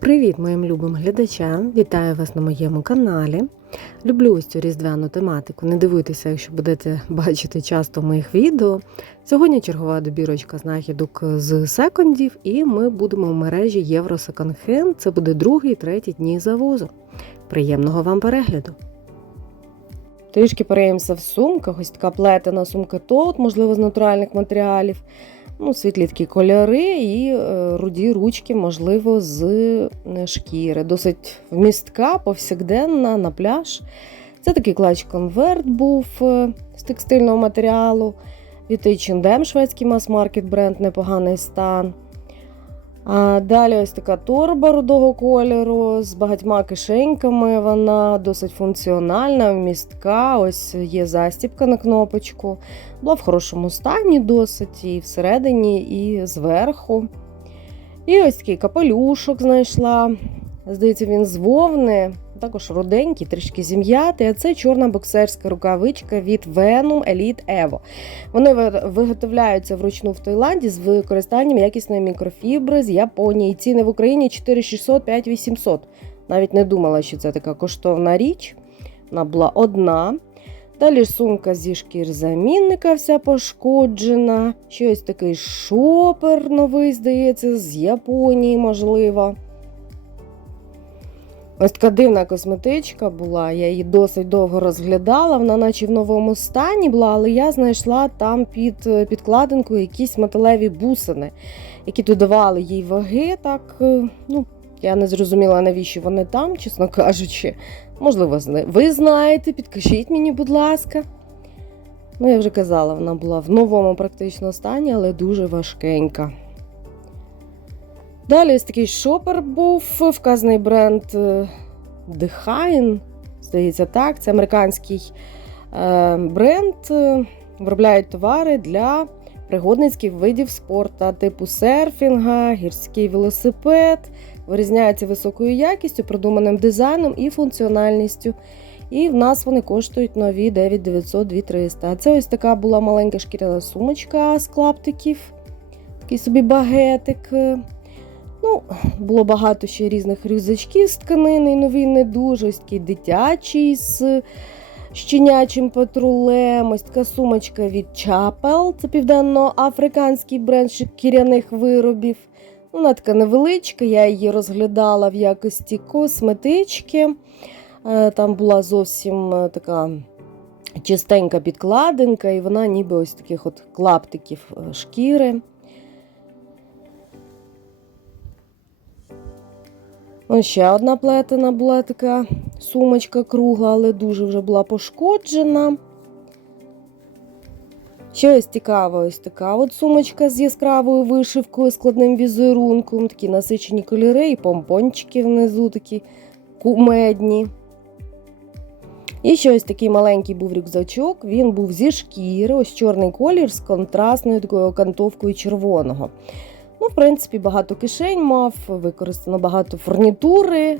Привіт моїм любим глядачам! Вітаю вас на моєму каналі. Люблю ось цю різдвяну тематику. Не дивуйтеся, якщо будете бачити часто моїх відео. Сьогодні чергова добірочка знахідок з секондів, і ми будемо в мережі Євро Це буде другий, третій дні завозу. Приємного вам перегляду! Трішки переємося в сумках. Ось така плетена сумка тот, можливо, з натуральних матеріалів. Ну, світлі такі кольори і е, руді ручки, можливо, з е, шкіри. Досить вмістка, повсякденна на пляж. Це такий клач-конверт був е, з текстильного матеріалу. Від H&M, шведський мас-маркет бренд, непоганий стан. Далі ось така торба рудого кольору з багатьма кишеньками. Вона досить функціональна, вмістка. Ось є застібка на кнопочку. Була в хорошому стані досить, і всередині, і зверху. І ось такий капелюшок знайшла. Здається, він з вовни, також руденький, трішки зім'ятий. А це чорна боксерська рукавичка від Venom Elite Evo. Вони виготовляються вручну в Таїланді з використанням якісної мікрофібри з Японії. Ціни в Україні 4600 5800. Навіть не думала, що це така коштовна річ. Вона була одна. Далі сумка зі шкір замінника вся пошкоджена. Ще ось такий шопер новий, здається, з Японії, можливо. Ось така дивна косметичка була. Я її досить довго розглядала. Вона, наче в новому стані була, але я знайшла там під е, підкладинкою якісь металеві бусини, які додавали їй ваги. Так, е, ну, я не зрозуміла, навіщо вони там, чесно кажучи. Можливо, ви знаєте, підкажіть мені, будь ласка. Ну, я вже казала, вона була в новому практично стані, але дуже важкенька. Далі ось такий шопер був, вказаний бренд е, Dehain, здається, так. Це американський е, бренд. е, Виробляють товари для пригодницьких видів спорту, типу серфінга, гірський велосипед. Вирізняється високою якістю, продуманим дизайном і функціональністю. І в нас вони коштують нові 9900 2300. А це ось така була маленька шкіряна сумочка з клаптиків. Такий собі багетик. Ну, було багато ще різних рюкзачків з тканини, нові не дуже. Ось такий дитячий з щенячим патрулем. Ось така сумочка від Chapel. Це південноафриканський бренд шкіряних виробів. Ну, Вона така невеличка, я її розглядала в якості косметички. Е, Там була зовсім е, така чистенька підкладинка, і вона ніби ось таких от клаптиків е, шкіри. Ось ще одна плетена була така сумочка кругла, але дуже вже була пошкоджена. Ще ось цікава ось така от сумочка з яскравою вишивкою, складним візерунком, такі насичені кольори і помпончики внизу такі кумедні. І ще ось такий маленький був рюкзачок, він був зі шкіри, ось чорний колір з контрастною такою окантовкою червоного. Ну, в принципі, багато кишень мав, використано багато фурнітури.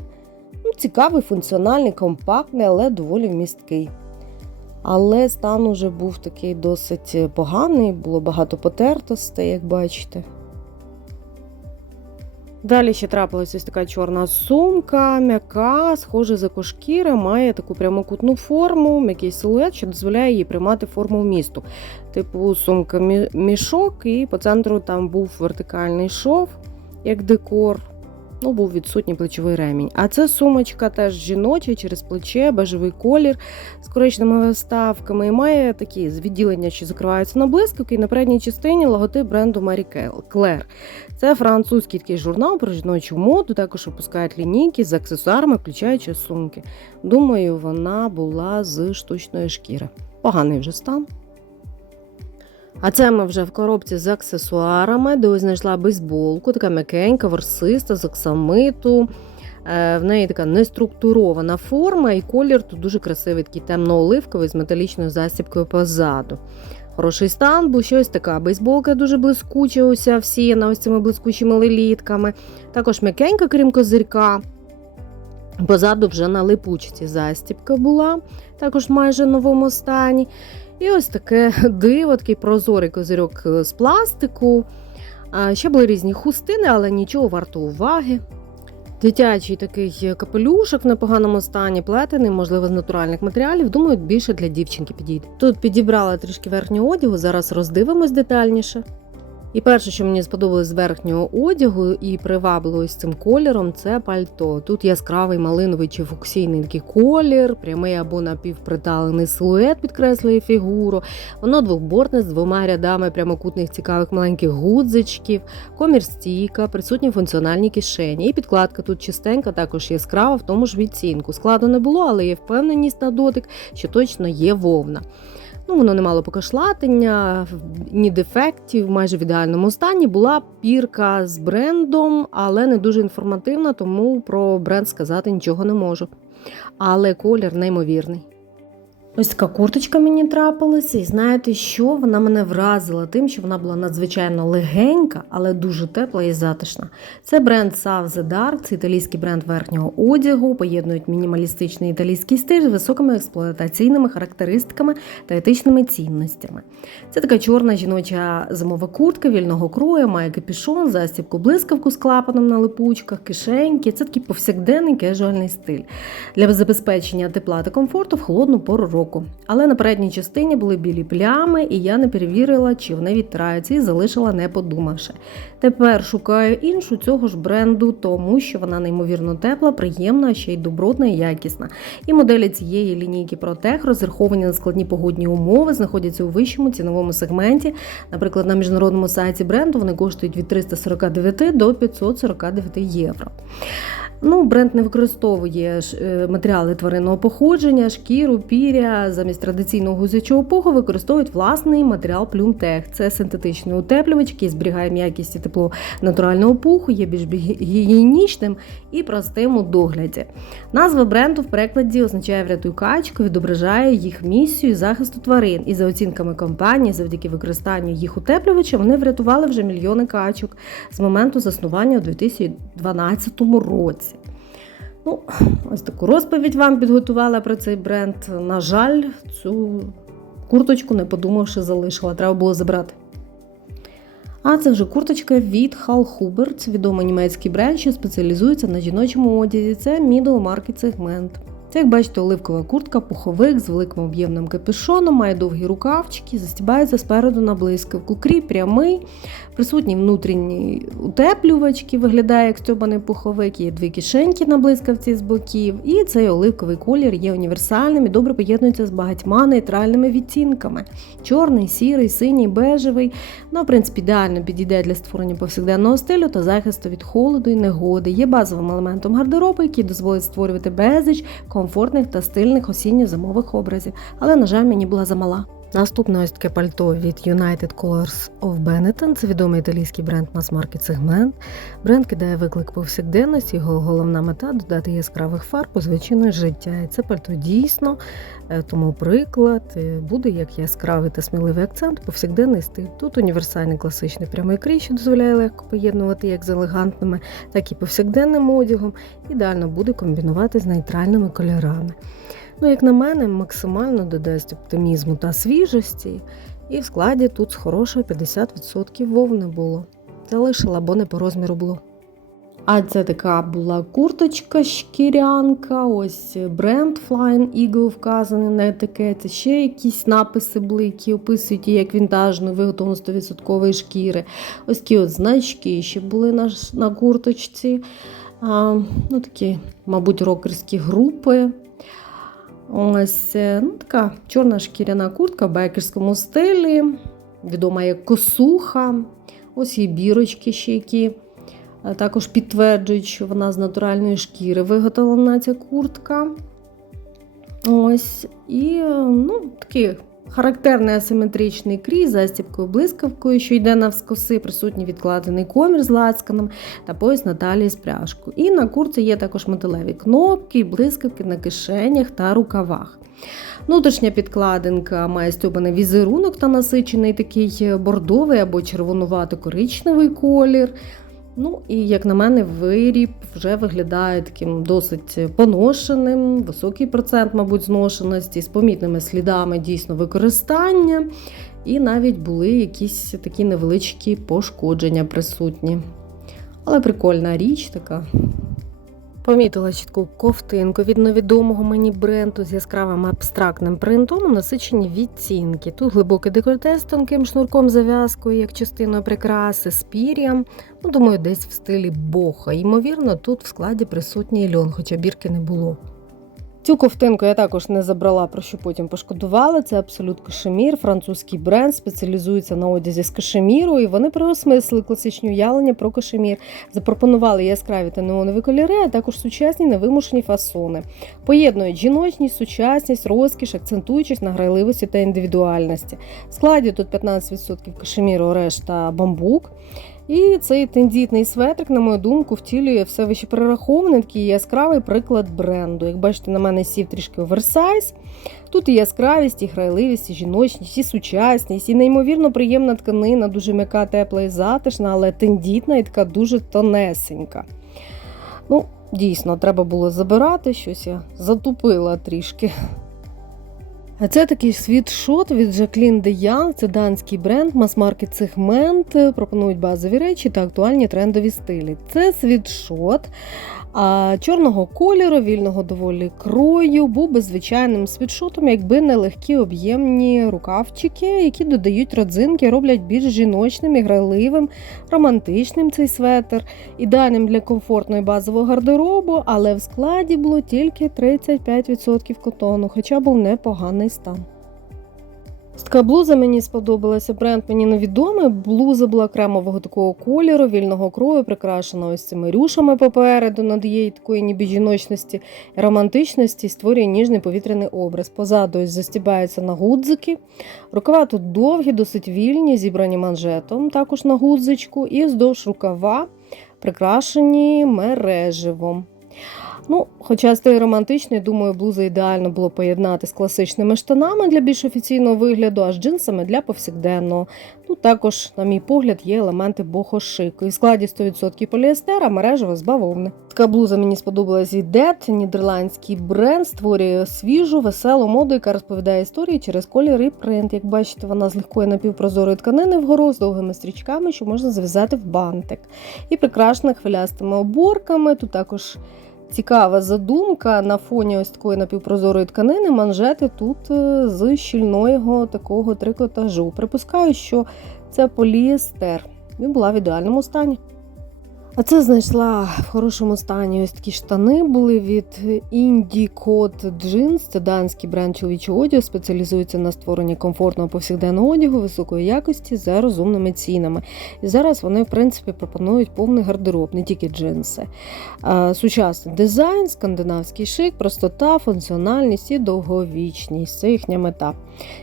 Ну, цікавий, функціональний, компактний, але доволі вмісткий. Але стан уже був такий досить поганий, було багато потертостей, як бачите. Далі ще трапилася ось така чорна сумка, м'яка, схожа за кошкіра, має таку прямокутну форму, м'який силует, що дозволяє їй приймати форму вмісту. Типу сумка мішок, і по центру там був вертикальний шов, як декор. Ну, був відсутній плечовий ремінь. А це сумочка теж жіноча через плече, бежевий колір з коричневими вставками. І має такі відділення, що закриваються на блискавки, і на передній частині логотип бренду Marie Claire. Це французький такий журнал про жіночу моду. Також випускають лінійки з аксесуарами, включаючи сумки. Думаю, вона була з штучної шкіри. Поганий вже стан. А це ми вже в коробці з аксесуарами, де знайшла бейсболку, така м'якенька, ворсиста, з оксамиту. Е, В неї така неструктурована форма, і колір тут дуже красивий, такий темно-оливковий з металічною застібкою позаду. Хороший стан, бо щось така бейсболка дуже блискуча, уся всіяна ось цими блискучими лелітками. Також м'якенька, крім козирька. Позаду вже на липучці застібка була, також майже в новому стані. І ось таке диво, такий прозорий козирьок е, з пластику. Ще були різні хустини, але нічого варто уваги. Дитячий такий капелюшок в непоганому стані, плетений, можливо, з натуральних матеріалів. Думаю, більше для дівчинки підійде. Тут підібрала трішки верхнього одягу, зараз роздивимось детальніше. І перше, що мені сподобалось з верхнього одягу і привабило ось цим кольором, це пальто. Тут яскравий малиновий чи фуксійний колір, прямий або напівприталений силует підкреслює фігуру. Воно двохбортне з двома рядами прямокутних цікавих маленьких гудзичків, комір стійка, присутні функціональні кишені. І підкладка тут чистенька, також яскрава, в тому ж відцінку. Складу не було, але є впевненість на дотик, що точно є вовна. Ну, воно не мало покашлатення, ні дефектів, майже в ідеальному стані. Була пірка з брендом, але не дуже інформативна, тому про бренд сказати нічого не можу. Але колір неймовірний. Ось така курточка мені трапилася, і знаєте що? Вона мене вразила тим, що вона була надзвичайно легенька, але дуже тепла і затишна. Це бренд Save the Dark, це італійський бренд верхнього одягу, поєднують мінімалістичний італійський стиль з високими експлуатаційними характеристиками та етичними цінностями. Це така чорна жіноча зимова куртка вільного крою, має капюшон, застібку блискавку з клапаном на липучках, кишеньки. Це такий повсякденний кежуальний стиль для забезпечення тепла та комфорту в холодну пору року. Але на передній частині були білі плями, і я не перевірила, чи вони відтираються, і залишила, не подумавши. Тепер шукаю іншу цього ж бренду, тому що вона неймовірно тепла, приємна, ще й добротна і якісна. І моделі цієї лінійки Protec розраховані на складні погодні умови, знаходяться у вищому ціновому сегменті. Наприклад, на міжнародному сайті бренду вони коштують від 349 до 549 євро. Ну, бренд не використовує е, матеріали тваринного походження, шкіру, піря. Замість традиційного гузячого пуху використовують власний матеріал Плюмтех. Це синтетичний утеплювач, який зберігає м'якість і тепло натурального пуху, є більш гігієнічним і простим у догляді. Назва бренду в перекладі означає врятуй качку, відображає їх місію захисту тварин. І за оцінками компанії, завдяки використанню їх утеплювача, вони врятували вже мільйони качок з моменту заснування у 2012 році. Ну, ось таку розповідь вам підготувала про цей бренд. На жаль, цю курточку, не подумавши, залишила. Треба було забрати. А це вже курточка від Hallhuber. Це відомий німецький бренд, що спеціалізується на жіночому одязі. Це middle market сегмент. Це, як бачите, оливкова куртка, пуховик з великим об'ємним капюшоном, має довгі рукавчики, застібається спереду на блискавку. Крій прямий, присутній внутрішній утеплювач, виглядає як стьобаний пуховик, є дві кишеньки на блискавці з боків. І цей оливковий колір є універсальним і добре поєднується з багатьма нейтральними відтінками: чорний, сірий, синій, бежевий. Ну, в принципі, ідеально підійде для створення повсякденного стилю та захисту від холоду і негоди. Є базовим елементом гардеробу, який дозволить створювати безліч комфортних та стильних осінньо-зимових образів, але, на жаль, мені була замала. Наступне ось таке пальто від United Colors of Benetton. Це відомий італійський бренд мас-маркет сегмент. Бренд кидає виклик повсякденності, його головна мета додати яскравих фарб у звичайне життя. І це пальто дійсно, е, тому приклад е, буде як яскравий та сміливий акцент, повсякденний стиль. Тут універсальний класичний прямий крій, що дозволяє легко поєднувати як з елегантними, так і повсякденним одягом. Ідеально буде комбінувати з нейтральними кольорами. Ну, як на мене, максимально додасть оптимізму та свіжості, і в складі тут з хорошого 50% вовни було. Залишила, бо не по розміру було. А це така була курточка шкірянка, ось бренд Flying Eagle вказаний на етикеті, ще якісь написи були, які описують її як вінтажну, виготовлену 100% шкіри. Ось такі от значки ще були на на курточці. А, ну Такі, мабуть, рокерські групи. Ось е, ну, така чорна шкіряна куртка в байкерському стилі, відома як косуха. Ось і бірочки ще які е, також підтверджують, що вона з натуральної шкіри виготовлена ця куртка. Ось, І е, ну, такі Характерний асиметричний крій з застібкою блискавкою, що йде навскоси, присутній відкладений комір з лацканом та пояс на талії з пряжкою. І на курці є також металеві кнопки, блискавки на кишенях та рукавах. Внутрішня підкладинка має стьобаний візерунок та насичений такий бордовий або червонувато-коричневий колір. Ну і, як на мене, виріб вже виглядає таким досить поношеним, високий процент, мабуть, зношеності, з помітними слідами дійсно використання. І навіть були якісь такі невеличкі пошкодження присутні. Але прикольна річ така. Помітила чітку ковтинку від невідомого мені бренду з яскравим абстрактним принтом, насичені відцінки. Тут глибокий декольте з тонким шнурком зав'язкою, як частиною прикраси, з пір'ям. Ну, думаю, десь в стилі боха. Ймовірно, тут в складі присутній льон, хоча бірки не було. Цю ковтинку я також не забрала, про що потім пошкодувала. Це абсолют кашемір, французький бренд, спеціалізується на одязі з кашеміру, і вони переосмислили класичні уявлення про кашемір, запропонували яскраві та неонові кольори, а також сучасні невимушені фасони. Поєднують жіночність, сучасність, розкіш, акцентуючись на грайливості та індивідуальності. В складі тут 15% кашеміру, решта бамбук. І цей тендітний светрик, на мою думку, втілює все вище перераховане, такий яскравий приклад бренду. Як бачите, на мене сів трішки оверсайз. Тут і яскравість, і грайливість, і жіночність, і сучасність, і неймовірно приємна тканина, дуже м'яка, тепла і затишна, але тендітна і така дуже тонесенька. Ну, дійсно, треба було забирати щось. Я затупила трішки. Це такий світшот від Jacqueline de Young, це данський бренд, мас-маркет сегмент. Пропонують базові речі та актуальні трендові стилі. Це світшот а чорного кольору, вільного доволі крою, був би звичайним світшотом, якби не легкі об'ємні рукавчики, які додають родзинки, роблять більш жіночним і грайливим, романтичним цей светр, ідеальним для комфортного і базового гардеробу, але в складі було тільки 35% котону, хоча був непоганий стан. Така блуза мені сподобалася. Бренд мені невідомий. Блуза була кремового такого кольору, вільного крою, прикрашена ось цими рюшами попереду, надає такої ніби жіночності романтичності, створює ніжний повітряний образ. Позаду ось застібається на гудзики. Рукава тут довгі, досить вільні, зібрані манжетом, також на гудзичку, і вздовж рукава прикрашені мереживом. Ну, Хоча стиль романтичний, думаю, блуза ідеально було поєднати з класичними штанами для більш офіційного вигляду, а з джинсами для повсякденного. Тут також, на мій погляд, є елементи бохошику. І в складі 100% поліестера, мережево з бавовни. Така блуза мені сподобалась від Dead, нідерландський бренд, створює свіжу, веселу моду, яка розповідає історії через колір і принт. Як бачите, вона з легкої напівпрозорої тканини вгору з довгими стрічками, що можна зав'язати в бантик. І прикрашена хвилястими оборками. Тут також. Цікава задумка на фоні ось такої напівпрозорої тканини, манжети тут е, з щільного такого трикотажу. Припускаю, що це поліестер. І була в ідеальному стані. А це знайшла в хорошому стані ось такі штани були від Indie Code Jeans. Це данський бренд чоловічого одягу, спеціалізується на створенні комфортного повсякденного одягу високої якості за розумними цінами. І зараз вони, в принципі, пропонують повний гардероб, не тільки джинси. Сучасний дизайн, скандинавський шик, простота, функціональність і довговічність. Це їхня мета.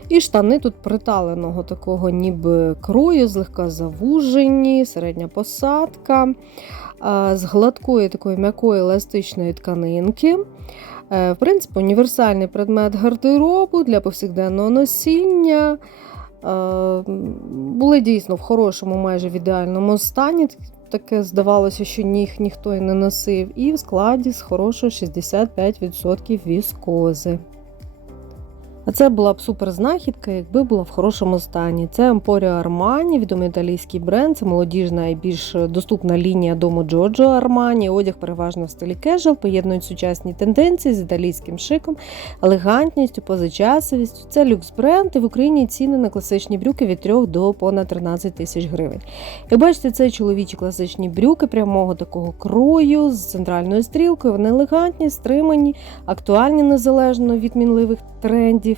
І штани тут приталеного такого, ніби крою, злегка завужені, середня посадка з гладкої такої м'якої еластичної тканинки. Е, в принципі, універсальний предмет гардеробу для повсякденного носіння. Е, були дійсно в хорошому, майже в ідеальному стані. Таке здавалося, що їх ніхто і не носив. І в складі з хорошого 65% віскози. А це була б супер знахідка, якби була в хорошому стані. Це Emporio Armani, відомий італійський бренд, це молодіжна і більш доступна лінія дому Джорджо Армані. Одяг переважно в стилі кежуал, поєднують сучасні тенденції з італійським шиком, елегантністю, позачасовістю. Це люкс бренд, і в Україні ціни на класичні брюки від 3 до понад 13 тисяч гривень. Як бачите, це чоловічі класичні брюки прямого такого крою з центральною стрілкою. Вони елегантні, стримані, актуальні незалежно від мінливих трендів.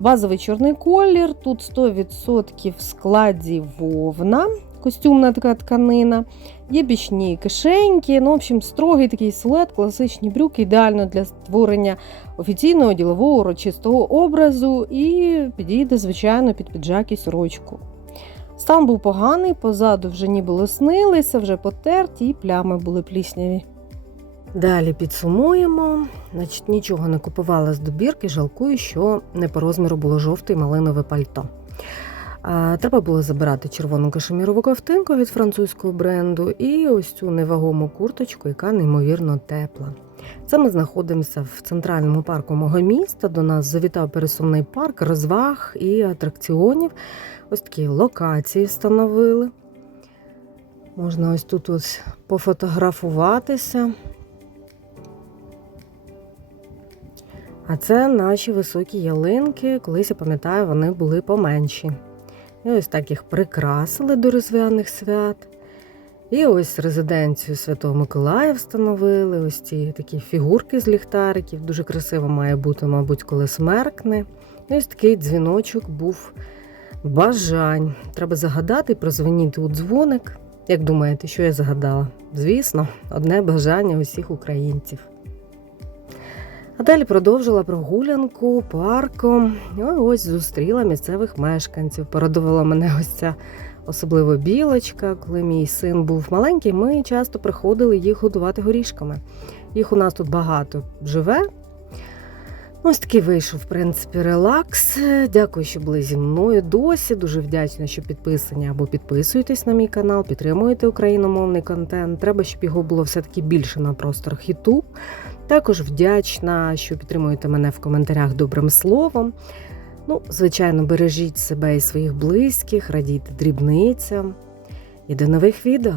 Базовий чорний колір, тут 100% в складі вовна, костюмна така тканина. Є бічні кишеньки. Ну, в общем, строгий такий силует, класичні брюки, ідеально для створення офіційного ділового урочистого образу і підійде, звичайно, під піджак і сорочку. Стан був поганий, позаду вже ніби лоснилися, вже потерті, і плями були плісняві. Далі підсумуємо. Значить, Нічого не купувала з добірки, жалкую, що не по розміру було жовте і малинове пальто. Треба було забирати червону кашемірову ковтинку від французького бренду і ось цю невагому курточку, яка неймовірно тепла. Це ми знаходимося в центральному парку мого міста. До нас завітав пересувний парк, розваг і атракціонів. Ось такі локації встановили. Можна ось тут ось пофотографуватися. А це наші високі ялинки. Колись я пам'ятаю, вони були поменші. І ось так їх прикрасили до різдвяних свят. І ось резиденцію Святого Миколая встановили. Ось ці такі фігурки з ліхтариків. Дуже красиво має бути, мабуть, коли смеркне. І ось такий дзвіночок був бажань. Треба загадати і прозвоніти у дзвоник. Як думаєте, що я загадала? Звісно, одне бажання усіх українців. А далі продовжила прогулянку парком. Ось зустріла місцевих мешканців. Порадувала мене ось ця особливо білочка. Коли мій син був маленький, ми часто приходили їх годувати горішками. Їх у нас тут багато живе. Ось такий вийшов, в принципі, релакс. Дякую, що були зі мною досі. Дуже вдячна, що підписані або підписуєтесь на мій канал, підтримуєте україномовний контент. Треба, щоб його було все-таки більше на просторах YouTube. Також вдячна, що підтримуєте мене в коментарях добрим словом. Ну, звичайно, бережіть себе і своїх близьких, радійте дрібницям. І до нових відео!